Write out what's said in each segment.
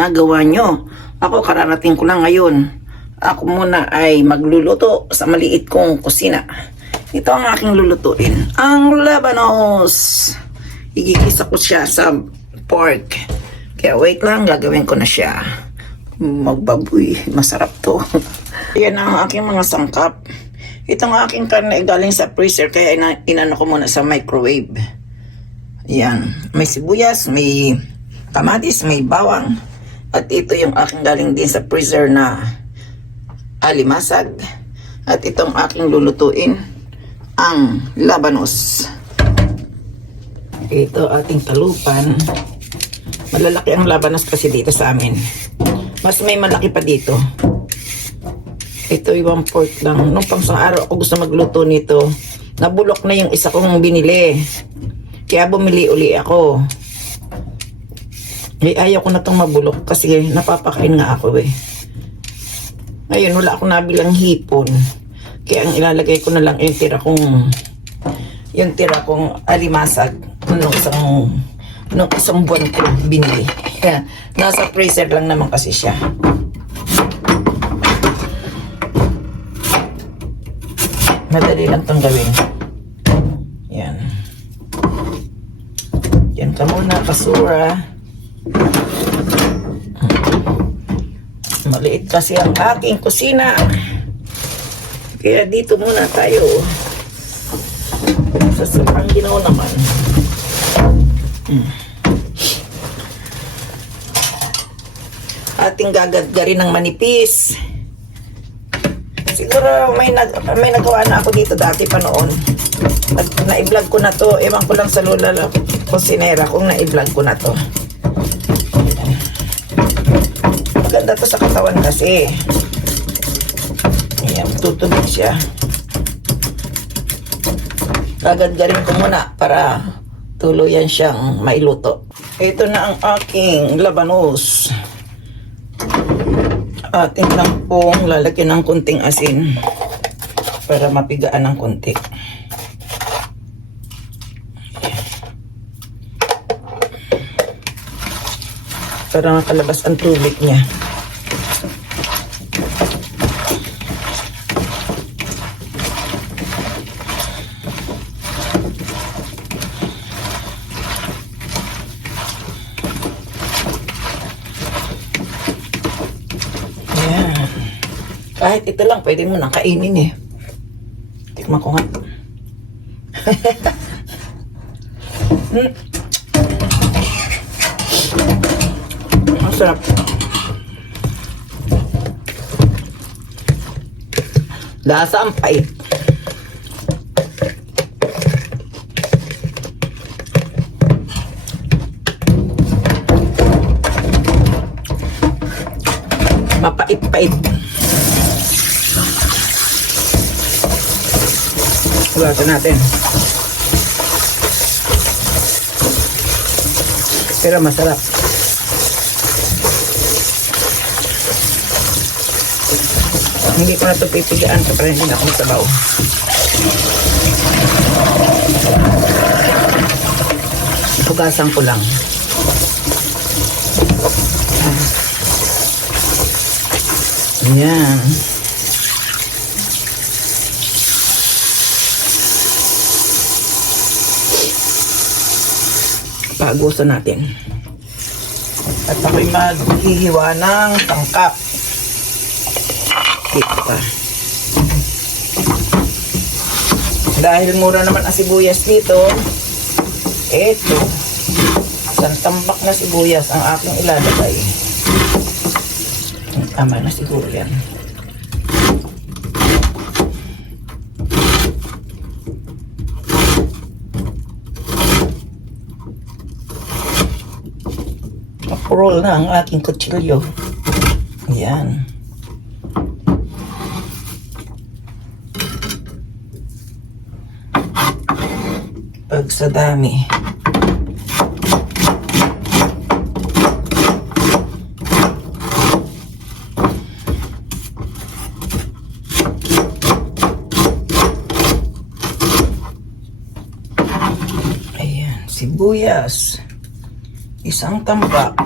ginagawa nyo? Ako kararating ko lang ngayon. Ako muna ay magluluto sa maliit kong kusina. Ito ang aking lulutuin. Ang labanos. Igigisa ko siya sa pork. Kaya wait lang, gagawin ko na siya. Magbaboy, masarap to. Yan ang aking mga sangkap. Itong aking karne galing sa freezer, kaya inano ko muna sa microwave. Yan, may sibuyas, may kamatis, may bawang. At ito yung aking galing din sa freezer na alimasag. At itong aking lulutuin, ang labanos. Ito ating talupan. Malalaki ang labanos kasi dito sa amin. Mas may malaki pa dito. Ito yung pork lang. Nung pang sa araw ako gusto magluto nito, nabulok na yung isa kong binili. Kaya bumili uli ako. Ayaw ko na itong mabulok kasi napapakain nga ako eh. Ngayon wala akong nabilang hipon. Kaya ang ilalagay ko na lang yung tira kong alimasag nung isang buwan ko binili. Nasa freezer lang naman kasi siya. Madali lang itong gawin. Yan. Yan ka muna, kasura. Maliit kasi ang aking kusina. Kaya dito muna tayo. Sa sobrang ginaw naman. Ating gagadgarin ng manipis. Siguro may nagawa na ako dito dati pa noon. Na-i-vlog ko na to. Ewan ko lang sa lola kusinera kung na-i-vlog ko na to. Maganda to sa katawan kasi. Ayan, tutubig siya. Gagadgarin ko muna para tuluyan siyang mailuto. Ito na ang aking labanos. Atin lang pong lalagyan ng kunting asin para mapigaan ng kunti. Para makalabas ang tubig niya. Kahit ito lang, pwede mo nang kainin eh. Tikman ko nga. Ang sarap. Lasa ang pait. Mapait-pait. Hugasan natin. Pero masarap. Hindi ko na ito pipigaan para hindi na akong sabaw. Hugasan ko lang. Ayan. Pagusan natin. At ako'y maghihiwa ng tangkap. Dito pa. Dahil mura naman ang sibuyas dito, eto, isang tambak na sibuyas ang aking ilalagay. Tama na siguro yan. Roll na ang aking kutsilyo. Ayan. Pag sa dami. Ayan, sibuyas. Isang tambak.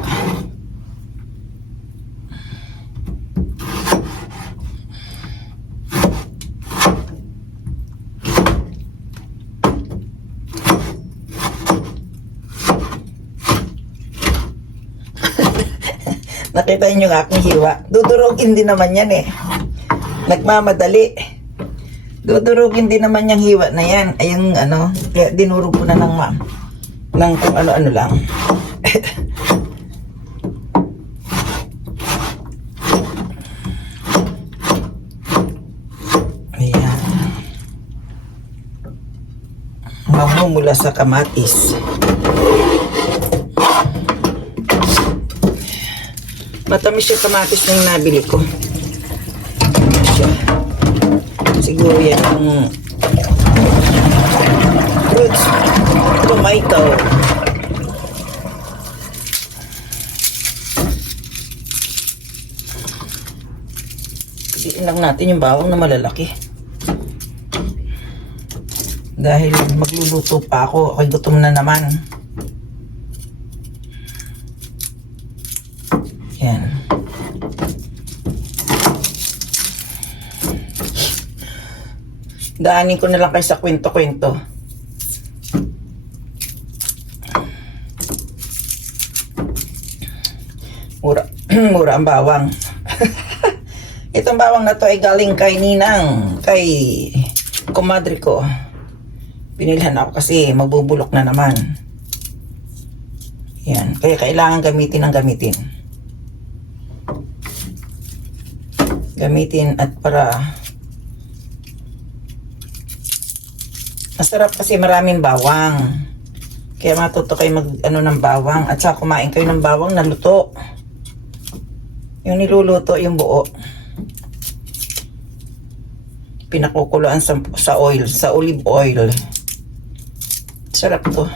Nakita niyo yung aking hiwa. Dudurugin din naman yan eh. Nagmamadali. Dudurugin din naman yung hiwa na yan. Ay yung ano, kaya dinurog ko na ng ng kung ano-ano lang. Ayan. Mamumula sa kamatis. Matamis yung kamatis na yung nabili ko. Siya. Siguro yan ang fruits. Tomato. Piliin lang natin yung bawang na malalaki. Dahil magluluto pa ako. Ako'y gutom na naman. Yan. Daanin ko na lang kayo sa kwento-kwento. Mura, mura ang bawang. Itong bawang na to ay galing kay Ninang, kay kumadre ko. Pinilhan ako kasi magbubulok na naman. Yan, kaya kailangan gamitin ng gamitin. Gamitin at para masarap kasi maraming bawang. Kaya matuto kayo mag ano ng bawang at saka kumain kayo ng bawang na luto. Yung niluluto yung buo. Pinakukuluan sa oil, sa olive oil. Sarap to.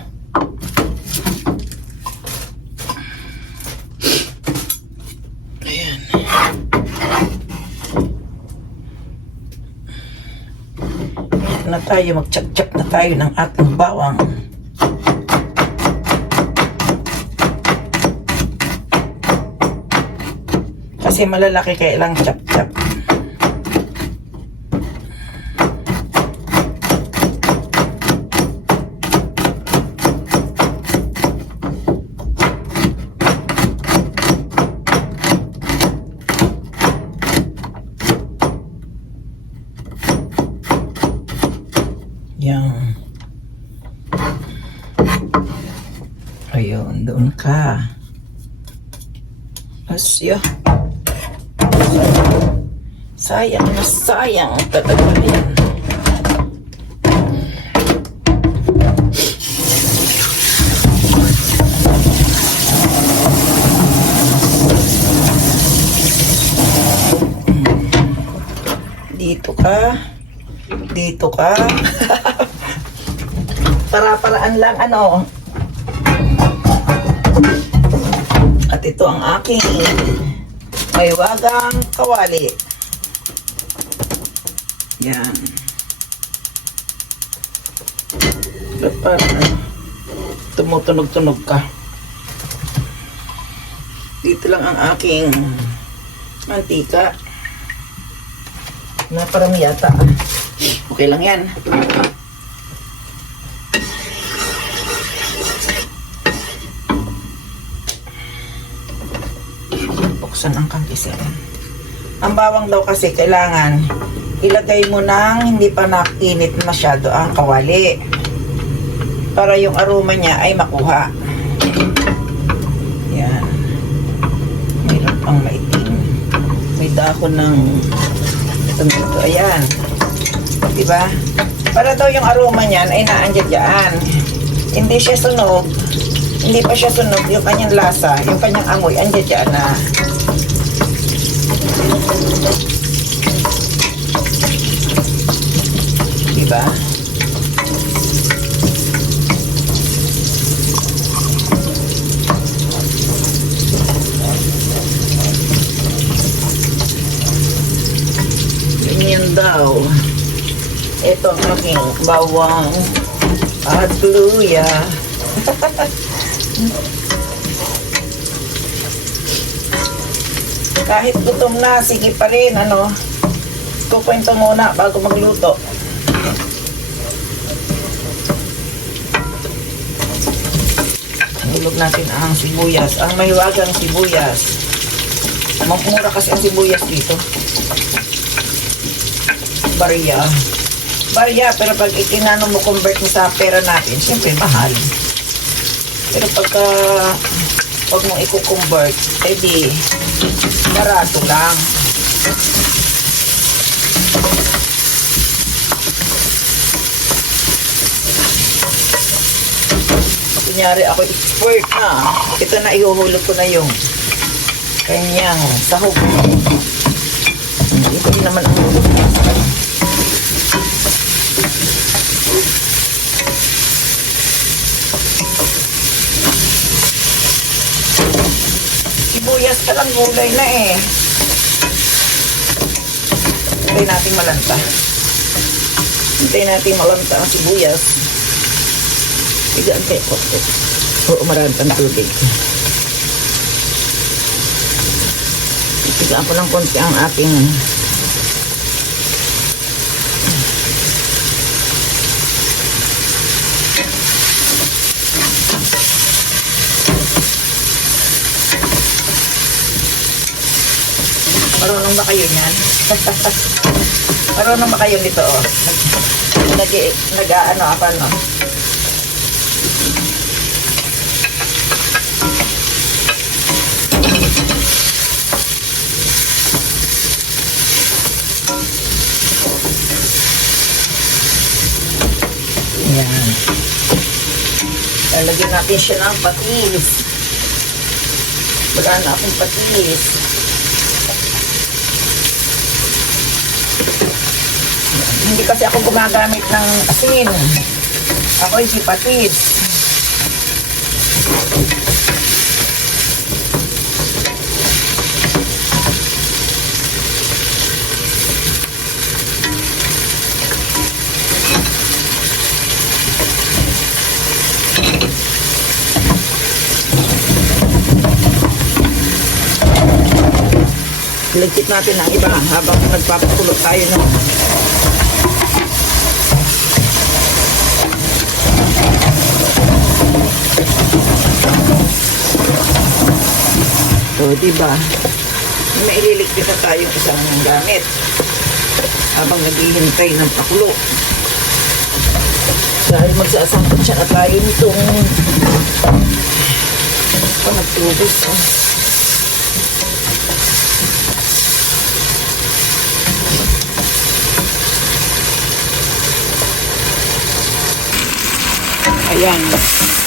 Ayan. Na tayo, magtsak-tsak na tayo ng ating bawang. Kasi malalaki kaya lang chap-chap. Yan. Ayun, doon ka. Asya. Sayang na sayang talaga yan. Dito ka. Dito ka. Para-paraan lang ano. At ito ang aking maywagang kawali. Yan. Parang tumutunog-tunog ka. Dito lang ang aking mantika. Naparami yata. Okay lang yan. Buksan ang kangkisen. Ang bawang daw kasi kailangan ilagay mo ng hindi pa nakinit masyado ang kawali para yung aroma niya ay makuha. Yan. Mayroon pang maitim. May dahon ng tomato. Ayan. Diba? Para daw yung aroma niyan ay naandyan dyan. Hindi siya sunog. Hindi pa siya sunog yung kanyang lasa, yung kanyang amoy, andyan dyan na. Diba? Ganyan daw. Ito ang aking bawang at luya. Kahit gutom na, sige pa rin, ano. Kukwento muna bago magluto. Hulog natin ang sibuyas, ang mahiwagang sibuyas. Mura kasi ang sibuyas dito. Barya. Barya, pero pag ikinano mo, convert mo sa pera natin, siyempre mahal. Pero pagka pag mo i-convert, edi barato lang. Kunyari ako expert na. Ito na, ihuhulog ko na yung kanyang sahog. Ito din naman ang hulog niya. Sibuyas pa lang, gulay na eh. Hintayin natin malanta. Hintayin natin malanta ang sibuyas. Tigaan kayo po. Oo, marami pang tubig. Tigaan ko ng konti ang ating marunong ba kayo niyan? Marunong ba kayo nito? Oh? Nag-ano apa no? Yan. Lalagyan natin siya ng patis. Wala na akong patis. Hindi kasi ako gumagamit ng asin. Ako ay si patis. Lagkit natin ang iba habang nagpapakulo tayo no. So, diba? May ililigpit na tayong isang gamit habang naghihintay ng pakulo. Dahil magsasangkot siya na tayo nitong nagtubos. Ayan.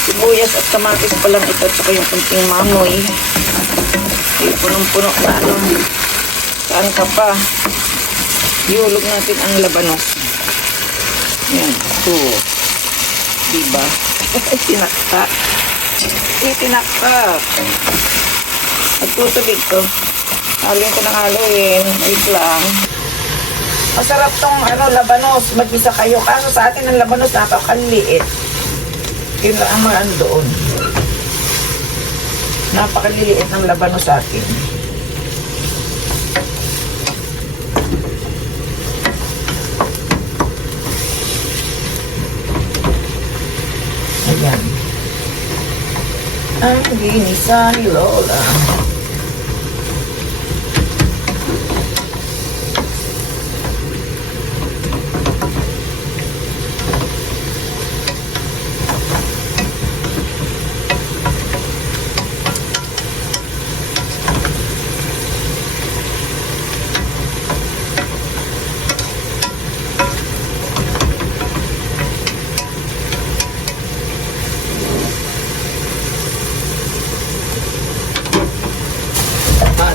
Sibuyas at kamatis pa lang ito at saka yung kunting mamoy. Ay, punong-puno na ano. Saan ka pa? Iulog natin ang labanos. Ayan. Ito. Diba? Tinakta. Tinakta. Nagtutubig ko. Haluin ko ng haluin. Wait lang. Masarap tong ano, labanos. Mag-isa kayo. Kaso sa atin ang labanos napakaliit. Yun lang ang mga ano doon. Napakaliliit ng labanos sa atin. Ayan. Ang ginisa ni Lola.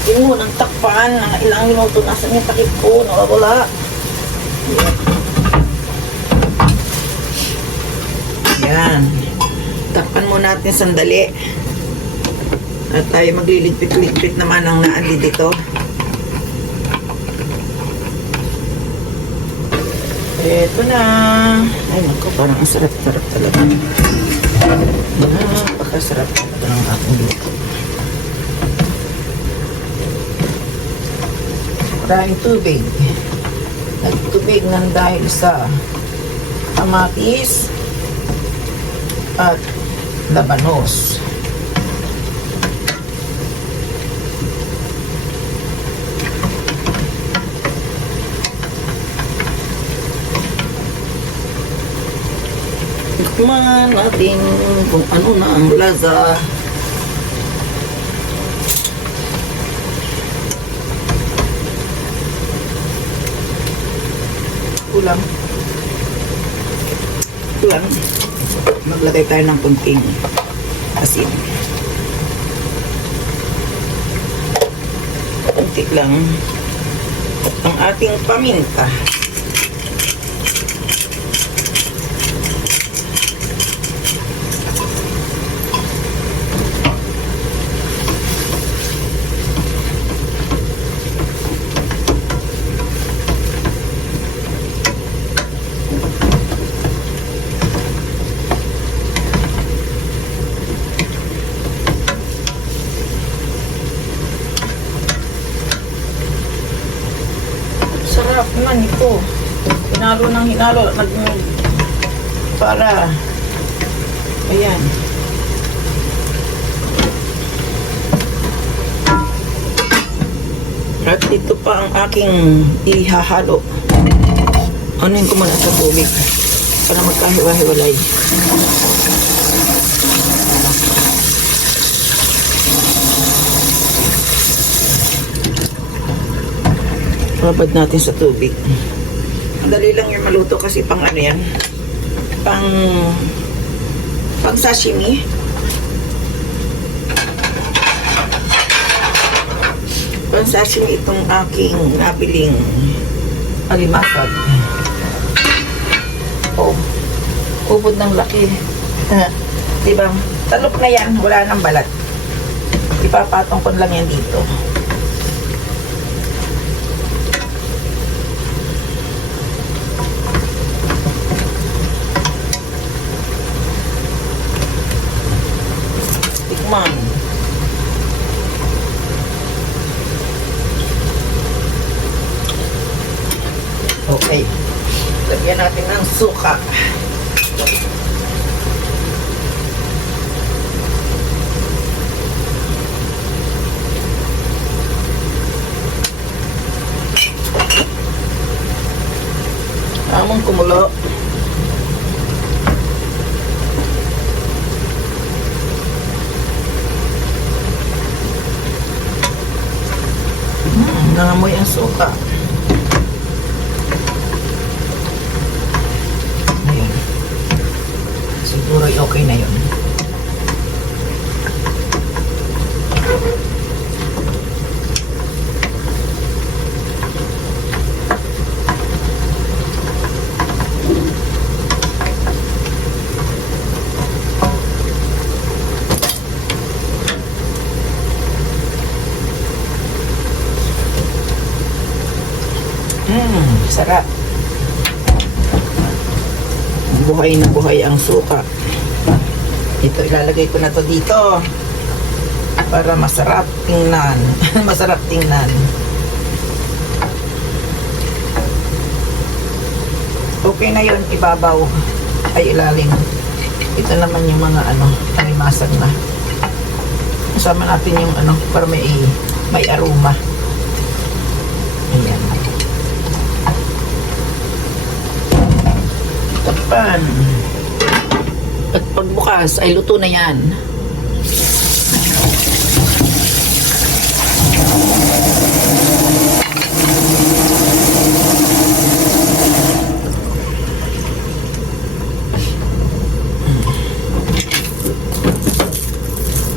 Atin mo ng takpan ng ilang minuto. Nasaan yung takip ko? Nawawala. Yan. Takpan mo natin sandali. At tayo magliligpit-ligpit naman ang naandi dito. Eto na. Ay, naku, parang ang sarap-sarap talaga. Napakasarap ito ng aking luto. Maraming tubig. Nagtubig ng dahil sa kamatis at labanos. Tikman natin kung ano na ang lasa. Kulang. Maglagay tayo ng kunting asin. Kunti lang. At ang ating paminta. Sarap naman ito. Hinalo ng hinalo. Para. Ayan. At ito pa ang aking ihahalo. Anuin ko muna sa tubig. Para magkahiwa-hiwalay. Babad natin sa tubig. Madali lang yung maluto kasi pang ano yan. Pang sashimi. Pang sashimi itong aking nabiling alimasag. Oh. Ubod ng laki. Diba? Talok na yan. Wala nang balat. Ipapatong ko lang yan dito. Tikman. Okay. Lagyan natin ng suka. Among kumulo. Nangamoy ang suka. Ayun. Siguro okay na yun. Sarap. Buhay na buhay ang suka. Ito, ilalagay ko na to dito para masarap tingnan. Masarap tingnan. Okay na yun, ibabaw ay ilalim. Ito naman yung mga alimasag na. Kasama natin yung para may aroma. Ayan. Tapan. At pagbukas ay luto na yan.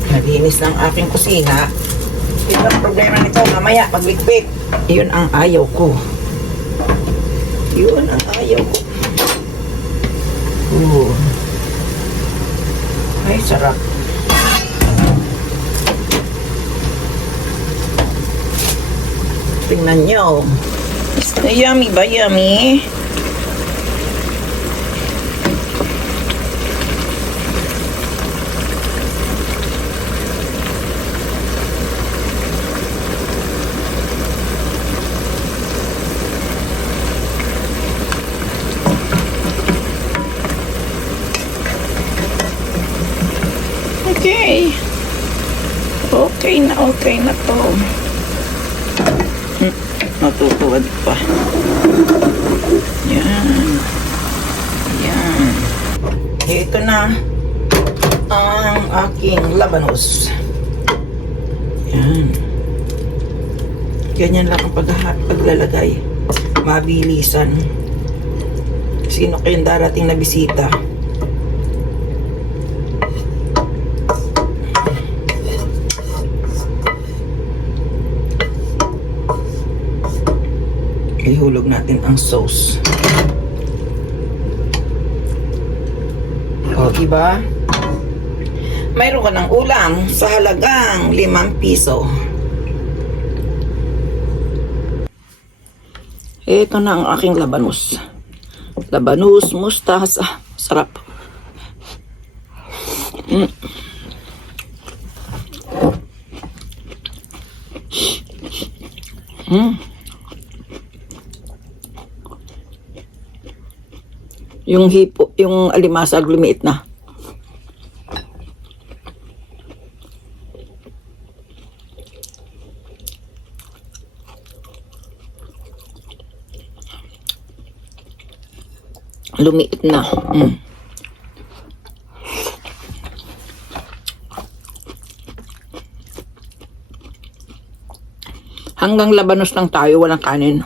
Naglinis ng aking kusina. Ito ang problema nito. Mamaya maglikpit. Yun ang ayaw ko. Yun ang ayaw ko. Ay, sarap. Tingnan nyo. Yummy ba? Yummy? Okay. Okay na to. Natutuwad pa. Yan. Yan. ito na ang aking labanos. Yan. Ganyan lang ang paglalagay. Mabilisan. Sino kayong darating na bisita? Ihulog natin ang sauce. O, diba? Mayroon ka ng ulam sa halagang 5 piso. Ito na ang aking labanos. Labanos, mustasa. Sarap. Yung hipo, yung alimasag lumiit na. Lumiit na. Hanggang labanos lang tayo, walang kanin.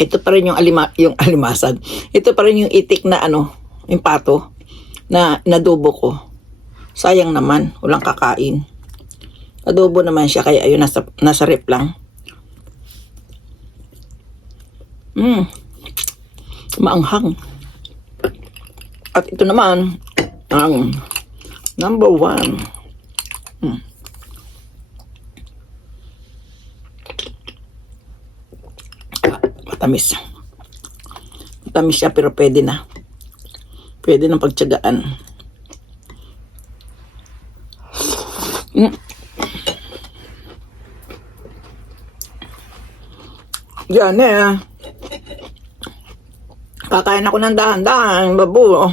Ito pa rin yung alimasag. Ito pa rin yung itik na yung pato na nadubo ko. Sayang naman, walang kakain. Adobo naman siya, kaya ayun, nasa rep lang. Maanghang. At ito naman ang number 1. Matamis. Matamis siya pero pwede na. Pwede nang pagtiyagaan. Yan eh. Kakain ako ng dahan-dahan, babu.